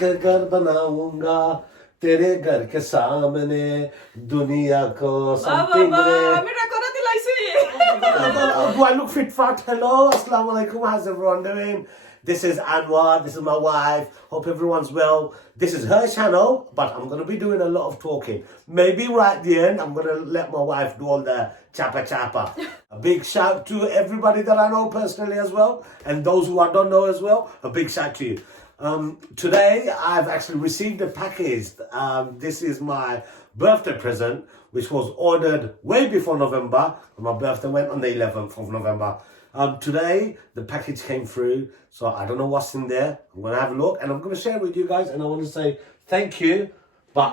घर बनाऊंगा तेरे घर के सामने दुनिया को something আমি record দিলাইছি Do I look fit fat? Hello, assalamu alaikum, how's everyone doing? This is Anwar, this is my wife. Hope everyone's well. This is her channel, but I'm going to be doing a lot of talking. Maybe right at the end, I'm going to let my wife do all the chapa chapa. A big shout to everybody that I know personally as well, and those who I don't know as well. A big shout to you. Today, I've actually received a package. This is my birthday present, which was ordered way before November. My birthday went on the 11th of November. Today, the package came through, so I don't know what's in there. I'm going to have a look, and I'm going to share it with you guys, and I want to say thank you, but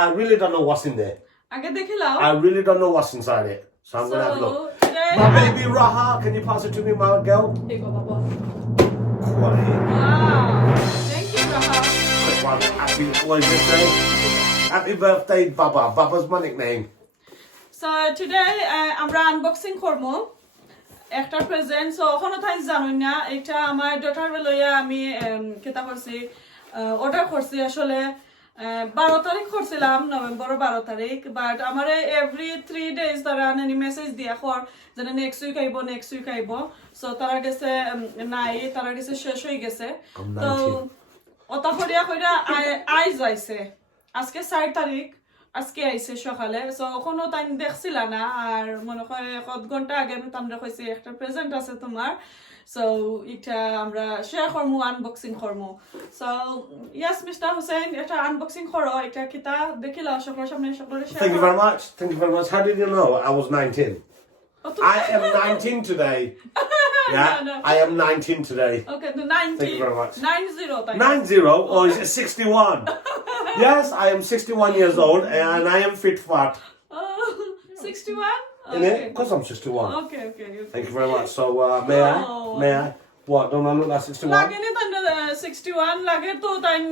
I really don't know what's in there. আগে দেখে লাও I really don't know what's inside it, so I'm going to have a look. today My baby Raha, can you pass it to me, my girl? Here you go, Baba. Quality. Wow. Thank you, Raha. Quick one. Happy, what did you say? Happy birthday, Baba. Baba's my nickname. So today আমরা unboxing করব একটা present so এখনো তাই জানুন না এটা আমার daughter লইয়া আমি কেতা করছি অর্ডার করছি আসলে 12 তারিখ করছিলাম নভেম্বর 12 তারিখ বাট আমারে এভরি 3 ডেজ তারা আনি মেসেজ দিয়া কর যে নেক্সট উইক আইবো সো তারা গেছে নাই তারা গেছে শেষ হয়ে গেছে তো ওটা কইরা আই যাইছে আজকে 4 তারিখ আজকে আইছে সকালে সো এখনো তাই দেখছিল না আর মনে হয় কত ঘন্টা আগে আমি তামরা কইছি একটা প্রেজেন্ট আছে তোমার সো এটা আমরা শেয়ার করমু আনবক্সিং করমু সো ইয়েস মিস্টার হোসেন এটা আনবক্সিং করো এটা কিতা দেখিলা সকলের সামনে সকলের share Thank you very much. Thank you very much. How did you know I was 19? I am 19 today. Yeah, No. I am 19 today. Okay, the 90. Thank you very much. 90 tayo. 90 or is it 61? Yes, I am 61 years old and I am fit fat. 61? In it? Because I'm 61. Okay. Thank you very much. So, may I? What, don't I look like 61? Lagi ni tanda 61, lagi to tan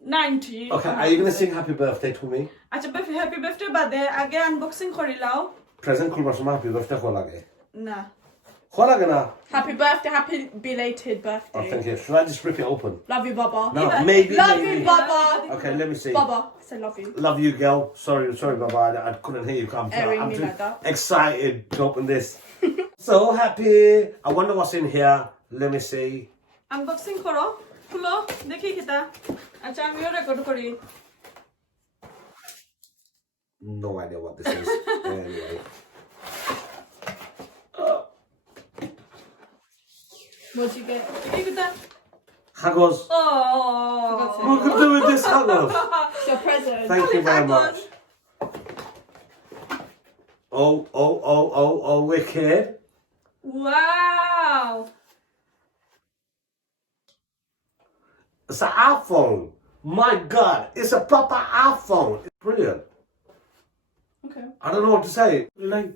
90. Okay, are you going to sing happy birthday to me? Acha happy birthday bade age unboxing korilaw. Present kulba sama happy birthday ko lage. Na. Ko lage na? Happy birthday, happy belated birthday. Oh, thank you. Should I just rip it open? Love you, Baba. No, maybe. Love maybe. you, Baba. Okay, let me see. Baba, I said love you. Love you, girl. Sorry, Baba. I couldn't hear you. Airing I'm me too like that. excited to open this. So happy. I wonder what's in here. Let me see. Unboxing koro. Khulo dekhi kita. Acha amiyo record kori. No idea what this is. Anyway. What'd you get? Dekhi kita. Hagos. Oh. What could do with this Hagos? It's your present. Thank you very Hagos. much. Oh, wicked. Wow. It's an iPhone. My God, it's a proper iPhone. It's brilliant. Okay. I don't know what to say. Like,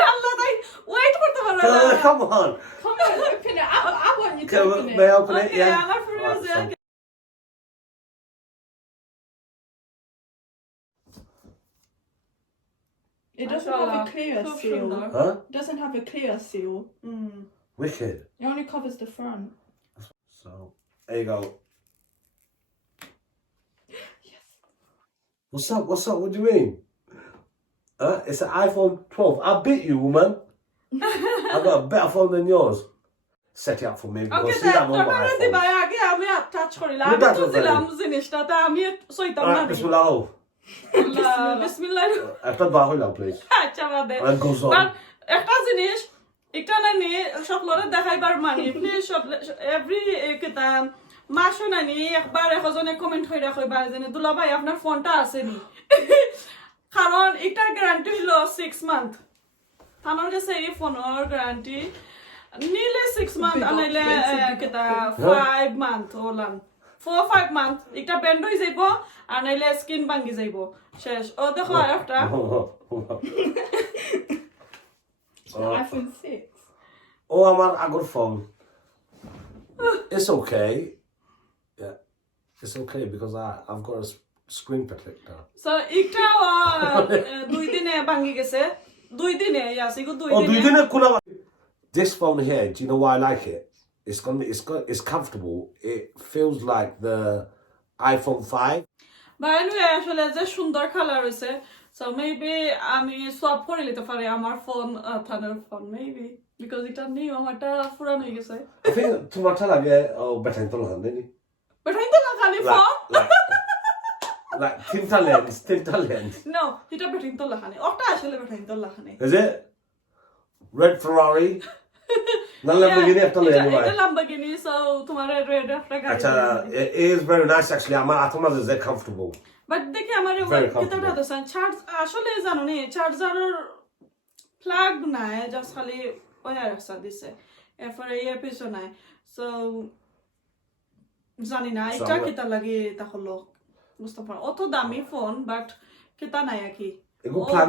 Yalla dai wait korte parlo na. come on. Come on, open it. I want you to Okay, open may I it. open it? Okay, Yeah. I'm for you. Right, so- It doesn't have a clear Cool seal. shoulder. Huh? It doesn't have a clear seal. Wicked. It only covers the front. So, there you go. Yes. What's up? What do you mean? It's an iPhone 12. I beat you, woman. I got a better phone than yours. Set it up for me because Okay, see that one তোমরা my দিবা iPhone. আগে আমি touch করিলাম You আমি touch তো it, দিলাম জিনিসটাতে আমি সইতাম না Alright, Bismillah. Oh, বিসমিল্লাহ একটা বার হইলাম, please. আচ্ছা বাদে And goes on. বাট একটা জিনিস একটা নানি সকলরে দেখাইবার মানে প্লিজ এভরি কিতা মাসও নানি একবার একজনে কমেন্ট হইরা কইবা যে দুলা ভাই আপনার ফোনটা আছে নি কারণ এটার গ্যারান্টি হলো 6 মান্থ আমার কাছে এই ফোনের গ্যারান্টি নিলে 6 মান্থ আনাইলে কিতা 5 মান্থ হলাম 4-5 মান্থ এটা ব্যান্ড হয়ে যাইব আর নাইলে স্কিন ভাঙি যাইব শেষ ও দেখো আর একটা It's an iPhone 6. Oh, আমার আগর phone. It's okay. Yeah, it's okay because I've got a screen protector. So এটা 2 দিনে ভাঙি গেছে 2 দিনে আসি গো 2 Oh, দিনে দুই দিনে কোলা. This phone here, do you know why I like it? it's comfortable. It feels like the iPhone 5. But anyway, আসলে যে সুন্দর কালার হইছে, so maybe আমি swap করে নিতে পারি আমার ফোন থানার ফোন maybe because এটা নিউ আমারটা পুরান হয়ে গেছে। I think তোমারটা লাগে better in Tolan, didn't it? Better in Tolan খালি phone? Like tinta lens. No, এটা better in Tolan খালি। ওটা আসলে better in Tolan খালি। Is it? Red Ferrari? Na Lamborghini একটা লই আনি ভাই। এটা Lamborghini, so তোমার red একটা গাড়ি। আচ্ছা, it is very nice actually. I thought it was very comfortable. But দেখি আমার কিতাটা তো চার্জ আসলে জানো নি চার্জারের প্লাগ নাই জাস্ট খালি ওয়্যার আছে দিছে এরপরে ইয়ারপিসও নাই সো জানি না এটা কিতা লাগে তা হলো বুঝতে পারো অত দামি ফোন বাট কিতা নাই কি এগো প্লাগ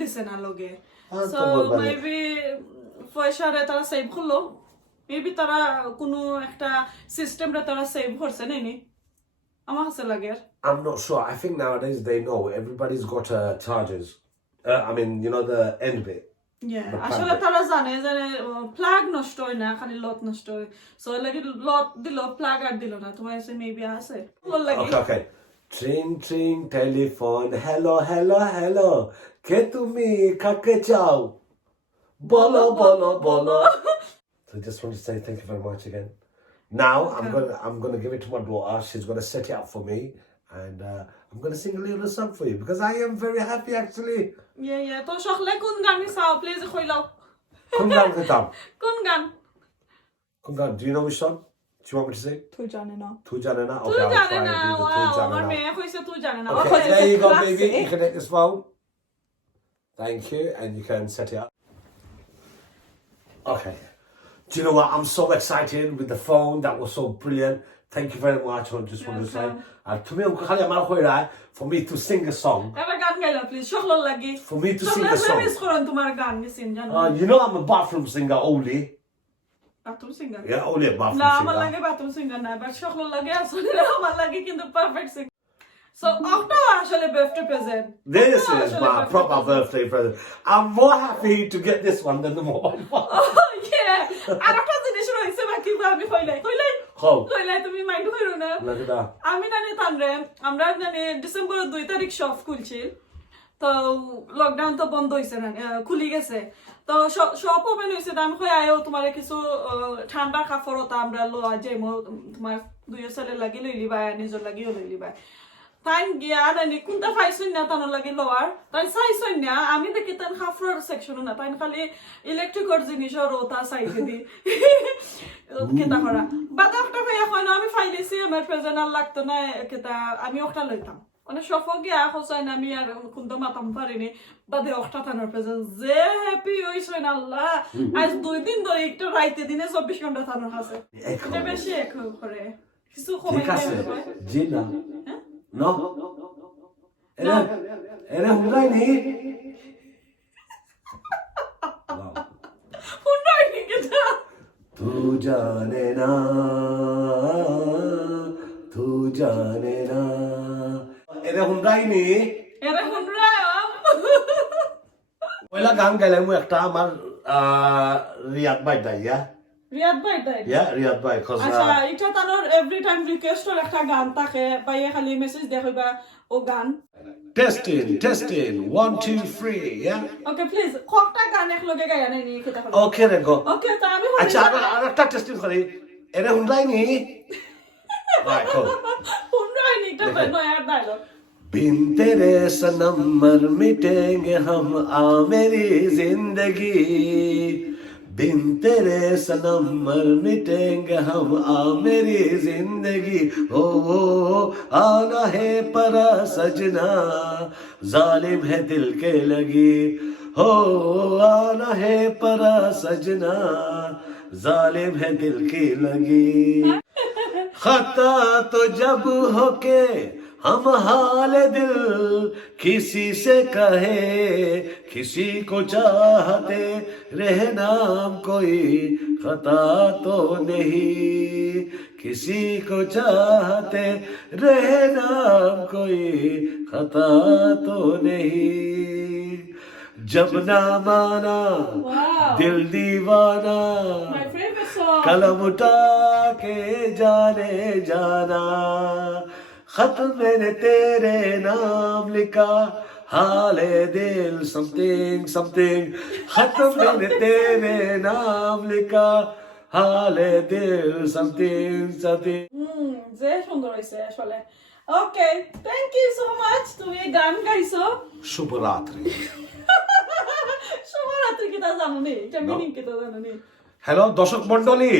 দিছে না লগে সো মেবি পয়সারে তারা সেভ করলো মেবি তারা কোনো একটা সিস্টেমটা তারা সেভ করছে নাইনি আমার কাছে লাগে I'm not sure. I think nowadays they know everybody's got chargers. I mean, you know the end bit. Yeah, আসলে তারা জানে যে প্লাগ নষ্ট হয় না খালি লট নষ্ট হয় সো লাগি লট দিল প্লাগ আর দিল না তোমার এসে মেবি আছে ভালো লাগে Okay. Tring tring telephone. Hello. কে তুমি কাকে চাও? বলো বলো. So I just want to say thank you very much again. Now I'm gonna give it to my daughter. She's gonna set it up for me, and I'm gonna sing a little song for you because I am very happy actually. Yeah. তো সকলে কোন গান সাও please কইলাও Kun gan kitab. কোন গান Do you know which song? Do you want me to sing? Tu jane na. Tu Janana. তুই Okay, I'll জানে try না and do the Tu আমার Janana. মেয়ে কইছে তুই জানে না Okay, there you go, baby. You can take this phone. Thank you, and you can set it up. Okay. Do you know what? I'm so excited with the phone. That was so brilliant. Thank you very much. I just want to say, to me, for me to sing a song. একটা গান গাইলা please সকল লাগি For me to sing a song. Miss করুন তোমার গান গেছেন জানো You know I'm a bathroom singer only. Bathroom singer Yeah, only a bathroom না singer. আমার লাগে বাথরুম সিঙ্গার না বাট সকল লাগে আসলে আমার লাগে কিন্তু পারফেক্ট সিঙ্গার সো অক্টো আসলে birthday present This is my proper birthday present. I'm more happy to get this one than the mobile phone. আর একটা জিনিস রয়েছে বাকি আমি কইলাই তুমি মাইন্ড করো না আমি নানি তানরে আমরা নানি ডিসেম্বর 2 তারিখ সব খুলছি তো লকডাউন তো বন্ধ হইছে না খুলি গেছে তো সব ওপেন হইছে আমি কই আয়ো তোমার কিছু ঠান্ডা কাপড়টা আমরা লওয়া যাই তোমার দুই ছেলে লাগি লইলি বা নিজের লাগিও লইলি বা তাই গিয়া নানি কোনটা পাইছই না তানোর লাগি লওয়ার তাই চাইছই না আমি দেখি তান কাপড়ের সেকশন না তাই খালি ইলেকট্রিকের জিনিসের ওটা সাইডে দি কেতা করা বাদা একটা ভাই এখন আমি ফাইলেছি আমার প্রেজেন্ট আর লাগতো না কেতা আমি ওটা লইতাম মানে সফল গিয়া হসাই না আমি আর কোনটা মাতাম পারিনি বাদে ওটা তানোর প্রেজেন্ট যে হ্যাপি হইছই না আল্লাহ আজ 2 দিন ধরে একটা রাইতে দিনে 24 ঘন্টা তানোর আছে এটা বেশি করে কিছু কমে না জিনা No. Era hundraini. hundraini kita. Tu jane na. Era hundraini. Oila গান গাইলাম একটা আমার রিয়াদ ভাই দাইয়া রিয়াদ ভাই তাই রিয়াদ ভাই আচ্ছা এটা তানোর এভরি টাইম রিকোয়েস্ট হল একটা গান থাকে পাইয়ে খালি মেসেজ দেখাইবা ও গান testing 1 2 3 yeah ওকে প্লিজ কয়টা গান একলগে গায়া নাই নি কেটা হলো ওকে রে গো ওকে তো আমি আচ্ছা আর একটা টেস্টিং করি এরে হুন্ডাইনি রাইট কো হুন্ডাইনি তো নয়া ডায়লগ बिन तेरे सनम मर मिटेंगे हम आ मेरी जिंदगी बिन तेरे सनम मर मिटेंगे हम आ मेरी जिंदगी ओ आना है परा सजना जालिम है दिल के लगी हो आना है परा सजना जालिम है दिल की लगी खता तो जब हो के हम हाल दिल किसी से कहे किसी को चाहते रहना कोई खता तो नहीं किसी को चाहते रहना कोई खता तो नहीं जब ना माना दिल दीवाना my favorite song कलम उठा के जाने जाना खत मैंने तेरे नाम लिखा हाले दिल something something खत मैंने तेरे नाम लिखा हाले दिल something something যে সুন্দর হয়েছে আসলে okay thank you so much তুমি গান গাইছো शुभ रात्रि শুভরাত্রি কি তা জানো নি এটা মিনিং কি তা জানো নি हेलो दर्शक मंडली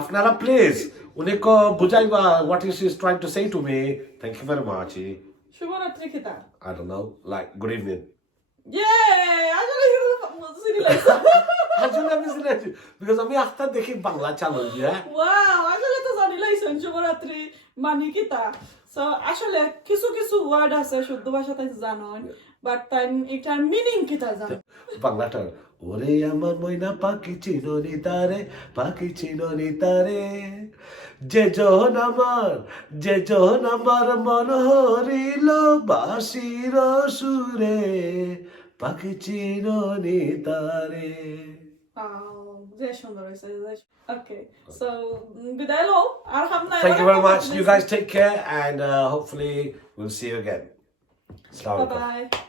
আপনারা please উনিকে বুঝাইবা what is he trying to say to me thank you very much শুভরাত্রি কি তা I don't know like good evening ইয়ে আসলে সিরি লাগছে আসলে আমি সিলেক্ট বিকজ আমি আখতার দেখি বাংলা চ্যানেল দিয়া ওয়াও আসলে তো জানি লাইছেন শুভরাত্রি মানে কি তা সো আসলে কিছু কিছু ওয়ার্ড আছে শুদ্ধ ভাষাতে জানো বাট তাই এটার মিনিং কি তা জানো বাংলাটা ওরে আমার ময়না পাখি চিননি তারে যে যখন আমার মন হরিল বাসির সুরে পাখি চিননি তারে যে সুন্দর হয়েছে ওকে সো বিদায় লও আর হামনা Thank you very much you guys take care and hopefully we'll see you again bye bye